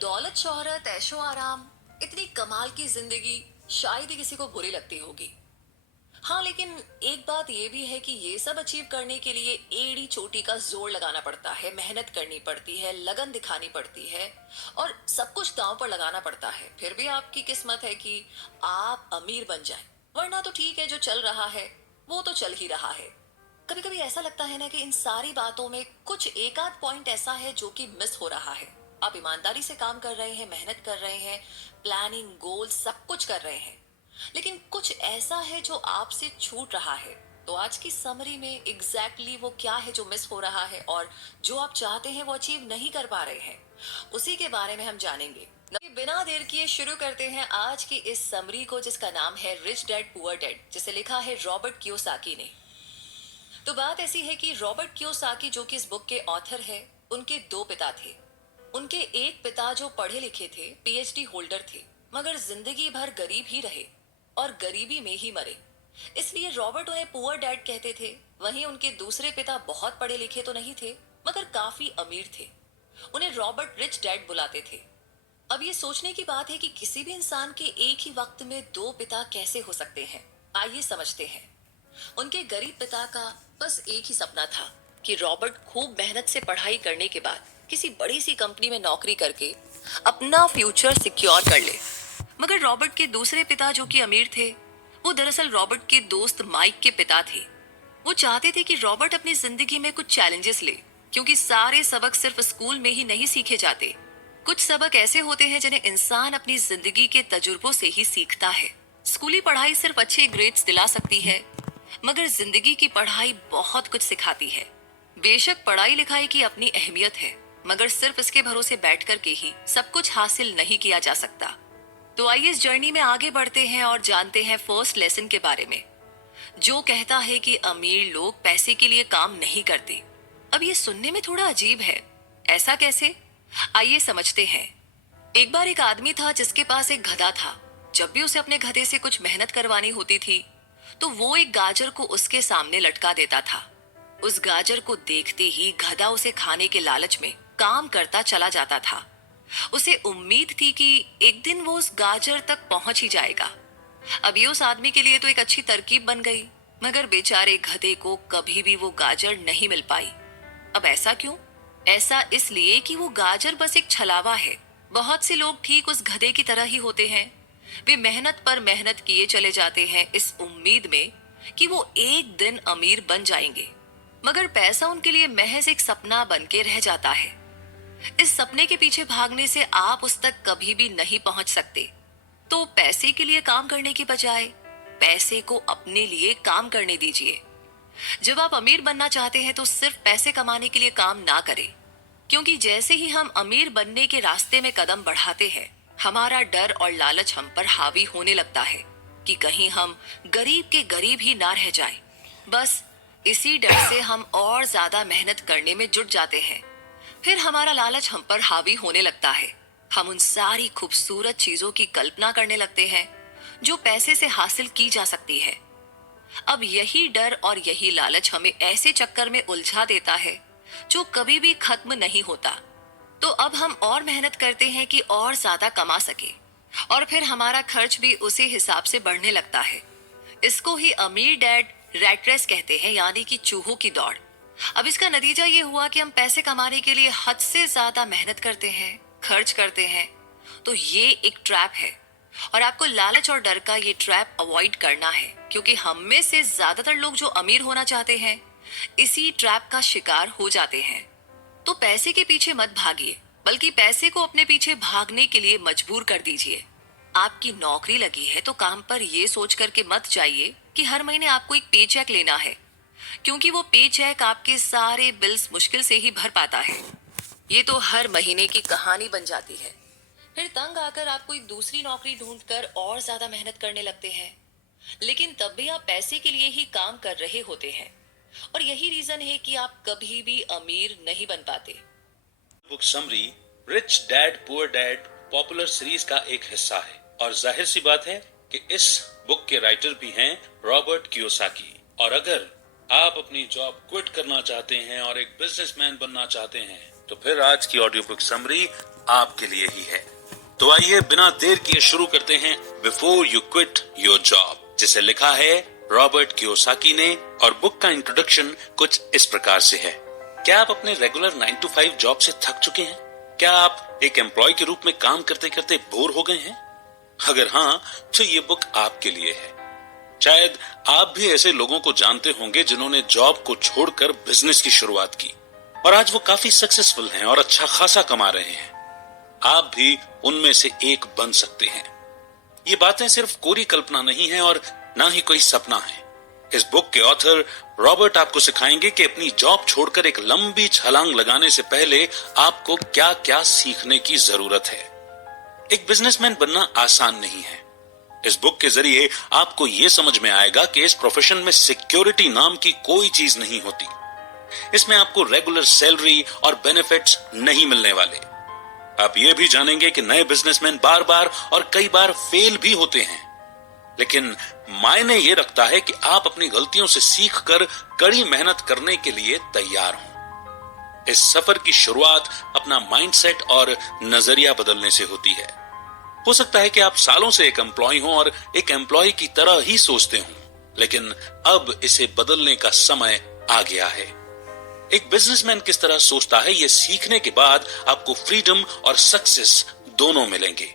दौलत, शोहरत, ऐशो आराम, इतनी कमाल की जिंदगी शायद ही किसी को बुरी लगती होगी। हाँ, लेकिन एक बात ये भी है कि ये सब अचीव करने के लिए एड़ी चोटी का जोर लगाना पड़ता है, मेहनत करनी पड़ती है, लगन दिखानी पड़ती है और सब कुछ दांव पर लगाना पड़ता है। फिर भी आपकी किस्मत है कि आप अमीर बन जाएं, वरना तो ठीक है, जो चल रहा है वो तो चल ही रहा है। कभी कभी ऐसा लगता है ना कि इन सारी बातों में कुछ एक आध पॉइंट ऐसा है जो कि मिस हो रहा है। आप ईमानदारी से काम कर रहे हैं, मेहनत कर रहे हैं, प्लानिंग, गोल सब कुछ कर रहे हैं, लेकिन कुछ ऐसा है जो आपसे छूट रहा है। तो आज की समरी में एग्जैक्टली वो क्या है जो मिस हो रहा है और जो आप चाहते हैं वो अचीव नहीं कर पा रहे हैं, उसी के बारे में हम जानेंगे। बिना देर किए शुरू करते हैं आज की इस समरी को, जिसका नाम है रिच डैड पुअर डैड, जिसे लिखा है रॉबर्ट कियोसाकी ने। तो बात ऐसी है कि रॉबर्ट कियोसाकी, जो कि इस बुक के ऑथर है, उनके दो पिता थे। उनके एक पिता जो पढ़े लिखे थे, पीएचडी होल्डर थे, मगर जिंदगी भर गरीब ही रहे और गरीबी में ही मरे, इसलिए रॉबर्ट उन्हें पुअर डैड कहते थे। वहीं उनके दूसरे पिता बहुत पढ़े लिखे तो नहीं थे, मगर काफी अमीर थे, उन्हें रॉबर्ट रिच डैड बुलाते थे। अब ये सोचने की बात है कि किसी भी इंसान के एक ही वक्त में दो पिता कैसे हो सकते हैं। आइए समझते हैं। उनके गरीब पिता का बस एक ही सपना था कि रॉबर्ट खूब मेहनत से पढ़ाई करने के बाद किसी बड़ी सी कंपनी में नौकरी करके अपना फ्यूचर सिक्योर कर ले। मगर रॉबर्ट के दूसरे पिता, जो कि अमीर थे, वो दरअसल रॉबर्ट के दोस्त माइक के पिता थे। वो चाहते थे कि रॉबर्ट अपनी जिंदगी में कुछ चैलेंजेस ले, क्योंकि सारे सबक सिर्फ स्कूल में ही नहीं सीखे जाते। कुछ सबक ऐसे होते हैं जिन्हें इंसान अपनी जिंदगी के तजुर्बों से ही सीखता है। स्कूली पढ़ाई सिर्फ अच्छे ग्रेड्स दिला सकती है, मगर जिंदगी की पढ़ाई बहुत कुछ सिखाती है। बेशक पढ़ाई लिखाई की अपनी अहमियत है, मगर सिर्फ इसके भरोसे बैठ कर के ही सब कुछ हासिल नहीं किया जा सकता। तो आइए इस जर्नी में आगे बढ़ते हैं और जानते हैं फर्स्ट लेसन के बारे में, जो कहता है कि अमीर लोग पैसे के लिए काम नहीं करते। अब ये सुनने में थोड़ा अजीब है, ऐसा कैसे? आइए समझते हैं। एक बार एक आदमी था जिसके पास एक गधा था। जब भी उसे अपने गधे से कुछ मेहनत करवानी होती थी, तो वो एक गाजर को उसके सामने लटका देता था। उस गाजर को देखते ही गधा उसे खाने के लालच में काम करता चला जाता था। उसे उम्मीद थी कि एक दिन वो उस गाजर तक पहुंच ही जाएगा। अब ये उस आदमी के लिए तो एक अच्छी तरकीब बन गई, मगर बेचारे गधे को कभी भी वो गाजर नहीं मिल पाई। अब ऐसा क्यों? ऐसा इसलिए कि वो गाजर बस एक छलावा है। बहुत से लोग ठीक उस गधे की तरह ही होते हैं। वे मेहनत पर मेहनत किए चले जाते हैं इस उम्मीद में कि वो एक दिन अमीर बन जाएंगे, मगर पैसा उनके लिए महज एक सपना बन के रह जाता है। इस सपने के पीछे भागने से आप उस तक कभी भी नहीं पहुंच सकते। तो पैसे के लिए काम करने की बजाय पैसे को अपने लिए काम करने दीजिए। जब आप अमीर बनना चाहते हैं तो सिर्फ पैसे कमाने के लिए काम ना करें, क्योंकि जैसे ही हम अमीर बनने के रास्ते में कदम बढ़ाते हैं, हमारा डर और लालच हम पर हावी होने लगता है कि कहीं हम गरीब के गरीब ही ना रह जाएं। बस इसी डर से हम और ज्यादा मेहनत करने में जुट जाते हैं। फिर हमारा लालच हम पर हावी होने लगता है। हम उन सारी खूबसूरत चीजों की कल्पना करने लगते हैं जो पैसे से हासिल की जा सकती है। अब यही डर और यही लालच हमें ऐसे चक्कर में उलझा देता है जो कभी भी खत्म नहीं होता। तो अब हम और मेहनत करते हैं कि और ज्यादा कमा सके, और फिर हमारा खर्च भी उसी हिसाब से बढ़ने लगता है। इसको ही अमीर डैड रैट रेस कहते हैं, यानी कि चूहों की दौड़। अब इसका नतीजा ये हुआ कि हम पैसे कमाने के लिए हद से ज्यादा मेहनत करते हैं, खर्च करते हैं। तो ये एक ट्रैप है, और आपको लालच और डर का ये ट्रैप अवॉइड करना है, क्योंकि हम में से ज्यादातर लोग जो अमीर होना चाहते हैं इसी ट्रैप का शिकार हो जाते हैं। तो पैसे के पीछे मत भागिए, बल्कि पैसे को अपने पीछे भागने के लिए मजबूर कर दीजिए। आपकी नौकरी लगी है तो काम पर ये सोच करके मत जाइए कि हर महीने आपको एक पे चेक लेना है, क्योंकि वो पे चेक आपके सारे बिल्स मुश्किल से ही भर पाता है। ये तो हर महीने की कहानी बन जाती है। फिर तंग आकर आप कोई दूसरी नौकरी ढूंढकर और ज्यादा मेहनत करने लगते हैं, लेकिन तब भी आप पैसे के लिए ही काम कर रहे होते हैं, और यही रीजन है कि आप कभी भी अमीर नहीं बन पाते। Book summary rich dad poor dad popular series का एक हिस्सा है, और जाहिर सी बात है कि इस बुक के राइटर भी हैं रॉबर्ट कियोसाकी। और अगर आप अपनी जॉब क्विट करना चाहते हैं और एक बिजनेसमैन बनना चाहते हैं, तो फिर आज की ऑडियो बुक समरी आपके लिए ही है। तो आइए बिना देर किए शुरू करते हैं before you quit your job, जिसे लिखा है रॉबर्ट कियोसाकी ने, और बुक का इंट्रोडक्शन कुछ इस प्रकार से है। क्या आप अपने रेगुलर 9 to 5 जॉब से थक चुके हैं? क्या आप एक एम्प्लॉय के रूप में काम करते करते बोर हो गए हैं? अगर हाँ, तो ये बुक आपके लिए है। शायद आप भी ऐसे लोगों को जानते होंगे जिन्होंने जॉब को छोड़कर बिजनेस की शुरुआत की और आज वो काफी सक्सेसफुल हैं और अच्छा खासा कमा रहे हैं। आप भी उनमें से एक बन सकते हैं। ये बातें सिर्फ कोरी कल्पना नहीं है और ना ही कोई सपना है। इस बुक के ऑथर रॉबर्ट आपको सिखाएंगे कि अपनी जॉब छोड़कर एक लंबी छलांग लगाने से पहले आपको क्या क्या सीखने की जरूरत है। एक बिजनेसमैन बनना आसान नहीं है। इस बुक के जरिए आपको यह समझ में आएगा कि इस प्रोफेशन में सिक्योरिटी नाम की कोई चीज नहीं होती। इसमें आपको रेगुलर सैलरी और बेनिफिट्स नहीं मिलने वाले। आप ये भी जानेंगे कि नए बिजनेसमैन बार बार और कई बार फेल भी होते हैं, लेकिन मायने ये रखता है कि आप अपनी गलतियों से सीखकर कड़ी मेहनत करने के लिए तैयार हों। इस सफर की शुरुआत अपना माइंडसेट और नजरिया बदलने से होती है। हो सकता है कि आप सालों से एक एम्प्लॉय हों और एक एम्प्लॉय की तरह ही सोचते हों, लेकिन अब इसे बदलने का समय आ गया है। एक बिजनेसमैन किस तरह सोचता है, यह सीखने के बाद आपको फ्रीडम और सक्सेस दोनों मिलेंगे।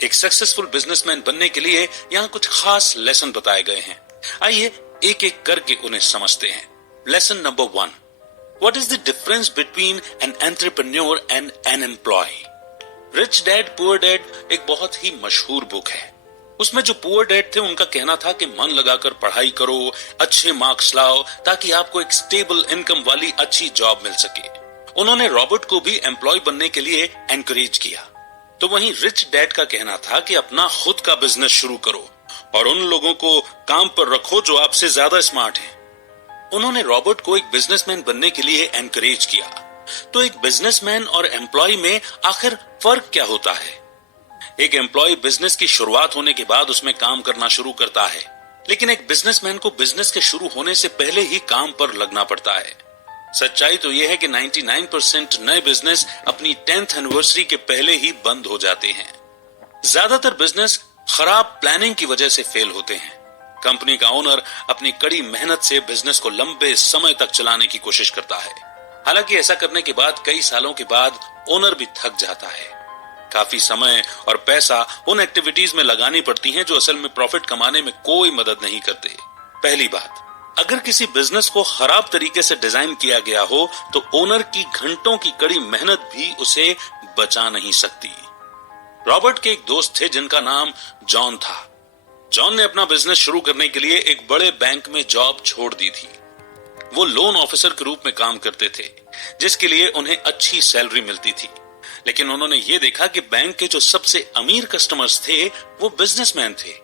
एक सक्सेसफुल बिजनेसमैन बनने के लिए यहां कुछ खास लेसन बताए गए हैं। आइए एक एक करके उन्हें समझते हैं। Lesson number 1, what is the difference between an entrepreneur and an employ? Rich dad poor dad एक बहुत ही मशहूर बुक है। उसमें जो पुअर डैड थे उनका कहना था कि मन लगाकर पढ़ाई करो, अच्छे मार्क्स लाओ, ताकि आपको एक स्टेबल इनकम वाली अच्छी जॉब मिल सके। उन्होंने रॉबर्ट को भी एम्प्लॉय बनने के लिए एनकरेज किया। तो वहीं रिच डैड का कहना था कि अपना खुद का बिजनेस शुरू करो और उन लोगों को काम पर रखो जो आपसे ज्यादा स्मार्ट हैं। उन्होंने रॉबर्ट को एक बिजनेसमैन बनने के लिए एनकरेज किया। तो एक बिजनेसमैन और एम्प्लॉय में आखिर फर्क क्या होता है? एक एम्प्लॉय बिजनेस की शुरुआत होने के बाद उसमें काम करना शुरू करता है, लेकिन एक बिजनेसमैन को बिजनेस के शुरू होने से पहले ही काम पर लगना पड़ता है। सच्चाई तो यह है कि 99% नए बिजनेस अपनी 10th एनिवर्सरी के पहले ही बंद हो जाते हैं। ज्यादातर बिजनेस खराब प्लानिंग की वजह से फेल होते हैं। कंपनी का ओनर अपनी कड़ी मेहनत से बिजनेस को लंबे समय तक चलाने की कोशिश करता है। हालांकि ऐसा करने के बाद कई सालों के बाद ओनर भी थक जाता है। काफी समय और पैसा उन एक्टिविटीज में लगानी पड़ती हैं जो असल में प्रॉफिट कमाने में कोई मदद नहीं करते। पहली बात, अगर किसी बिजनेस को खराब तरीके से डिजाइन किया गया हो तो ओनर की घंटों की कड़ी मेहनत भी उसे बचा नहीं सकती। रॉबर्ट के एक दोस्त थे जिनका नाम जॉन था। जॉन ने अपना बिजनेस शुरू करने के लिए एक बड़े बैंक में जॉब छोड़ दी थी। वो लोन ऑफिसर के रूप में काम करते थे, जिसके लिए उन्हें अच्छी सैलरी मिलती थी। लेकिन उन्होंने ये देखा कि बैंक के जो सबसे अमीर कस्टमर्स थे वो बिजनेसमैन थे।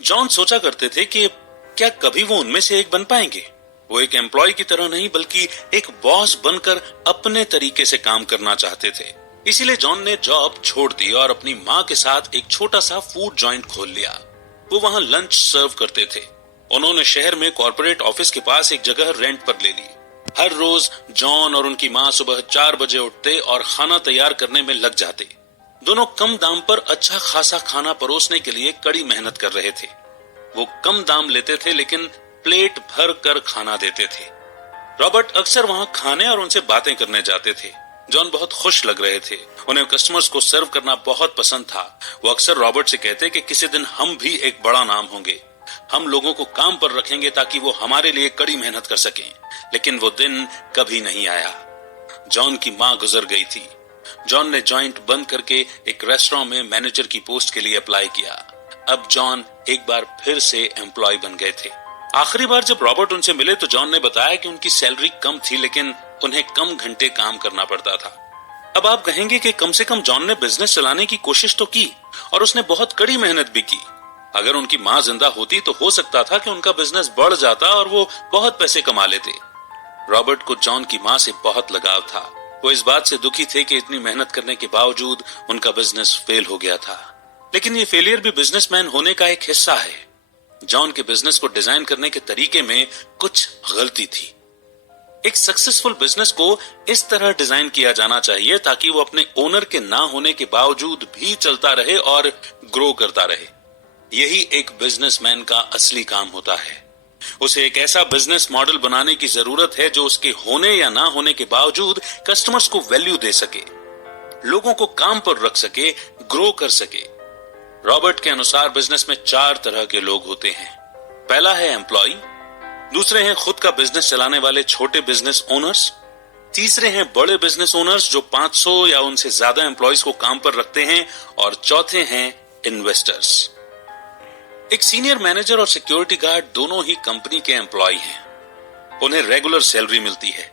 जॉन सोचा करते थे कि क्या कभी वो उनमें से एक बन पाएंगे। वो एक एम्प्लॉय की तरह नहीं बल्कि एक बॉस बनकर अपने तरीके से काम करना चाहते थे। इसीलिए जॉन ने जॉब छोड़ दी और अपनी माँ के साथ एक छोटा सा फूड जॉइंट खोल लिया। वो वहां लंच सर्व करते थे। उन्होंने शहर में कॉर्पोरेट ऑफिस के पास एक जगह रेंट पर ले ली। हर रोज जॉन और उनकी माँ सुबह 4 बजे उठते और खाना तैयार करने में लग जाते। दोनों कम दाम पर अच्छा खासा खाना परोसने के लिए कड़ी मेहनत कर रहे थे। वो कम दाम लेते थे लेकिन प्लेट भर कर खाना देते थे। रॉबर्ट अक्सर वहां खाने और उनसे बातें करने जाते थे। जॉन बहुत खुश लग रहे थे। उन्हें कस्टमर्स को सर्व करना बहुत पसंद था। वो अक्सर रॉबर्ट से कहते कि किसी दिन हम भी एक बड़ा नाम होंगे। हम लोगों को काम पर रखेंगे ताकि वो हमारे लिए कड़ी मेहनत कर सकें। लेकिन वो दिन कभी नहीं आया। जॉन की माँ गुजर गई थी। जॉन ने जॉइंट बंद करके एक रेस्टोरेंट में मैनेजर की पोस्ट के लिए अप्लाई किया। अब जॉन एक बार फिर से एम्प्लॉय बन गए थे। आखिरी बार जब रॉबर्ट उनसे मिले तो जॉन ने बताया कि उनकी सैलरी कम थी लेकिन उन्हें कम घंटे काम करना पड़ता था। अब आप कहेंगे कि कम से कम जॉन ने बिजनेस चलाने की कोशिश तो की और उसने बहुत कड़ी मेहनत भी की। अगर उनकी माँ जिंदा होती तो हो सकता था कि उनका बिजनेस बढ़ जाता और वो बहुत पैसे कमा लेते। रॉबर्ट को जॉन की माँ से बहुत लगाव था। वो इस बात से दुखी थे कि इतनी मेहनत करने के बावजूद उनका बिजनेस फेल हो गया था। लेकिन ये फेलियर भी बिजनेसमैन होने का एक हिस्सा है। जॉन के बिजनेस को डिजाइन करने के तरीके में कुछ गलती थी। एक सक्सेसफुल बिजनेस को इस तरह डिजाइन किया जाना चाहिए ताकि वो अपने ओनर के ना होने के बावजूद भी चलता रहे और ग्रो करता रहे। यही एक बिजनेसमैन का असली काम होता है। उसे एक ऐसा बिजनेस मॉडल बनाने की जरूरत है जो उसके होने या ना होने के बावजूद कस्टमर्स को वैल्यू दे सके, लोगों को काम पर रख सके, ग्रो कर सके। रॉबर्ट के अनुसार बिजनेस में 4 तरह के लोग होते हैं। पहला है एम्प्लॉय, दूसरे हैं खुद का बिजनेस चलाने वाले छोटे बिजनेस ओनर्स, तीसरे हैं बड़े बिजनेस ओनर्स जो 500 या उनसे ज्यादा एम्प्लॉयज को काम पर रखते हैं, और चौथे हैं इन्वेस्टर्स। एक सीनियर मैनेजर और सिक्योरिटी गार्ड दोनों ही कंपनी के एम्प्लॉय हैं। उन्हें रेगुलर सैलरी मिलती है।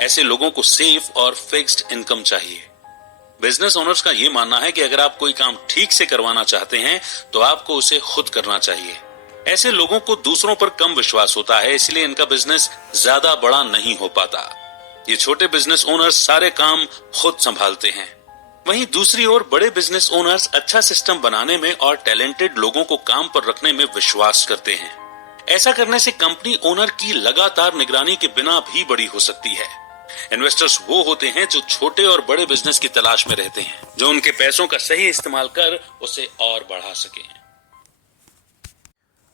ऐसे लोगों को सेफ और फिक्स्ड इनकम चाहिए। बिजनेस ओनर्स का यह मानना है कि अगर आप कोई काम ठीक से करवाना चाहते हैं तो आपको उसे खुद करना चाहिए। ऐसे लोगों को दूसरों पर कम विश्वास होता है, इसलिए इनका बिजनेस ज्यादा बड़ा नहीं हो पाता। ये छोटे बिजनेस ओनर्स सारे काम खुद संभालते हैं। वहीं दूसरी ओर बड़े बिजनेस ओनर्स अच्छा सिस्टम बनाने में और टैलेंटेड लोगों को काम पर रखने में विश्वास करते हैं। ऐसा करने से कंपनी ओनर की लगातार निगरानी के बिना भी बड़ी हो सकती है। इन्वेस्टर्स वो होते हैं जो छोटे और बड़े बिजनेस की तलाश में रहते हैं, जो उनके पैसों का सही इस्तेमाल कर उसे और बढ़ा सकें।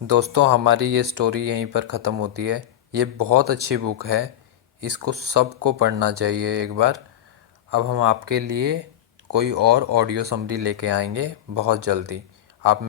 दोस्तों, हमारी ये स्टोरी यहीं पर ख़त्म होती है। ये बहुत अच्छी बुक है, इसको सबको पढ़ना चाहिए एक बार। अब हम आपके लिए कोई और ऑडियो समरी लेके आएंगे बहुत जल्दी। आप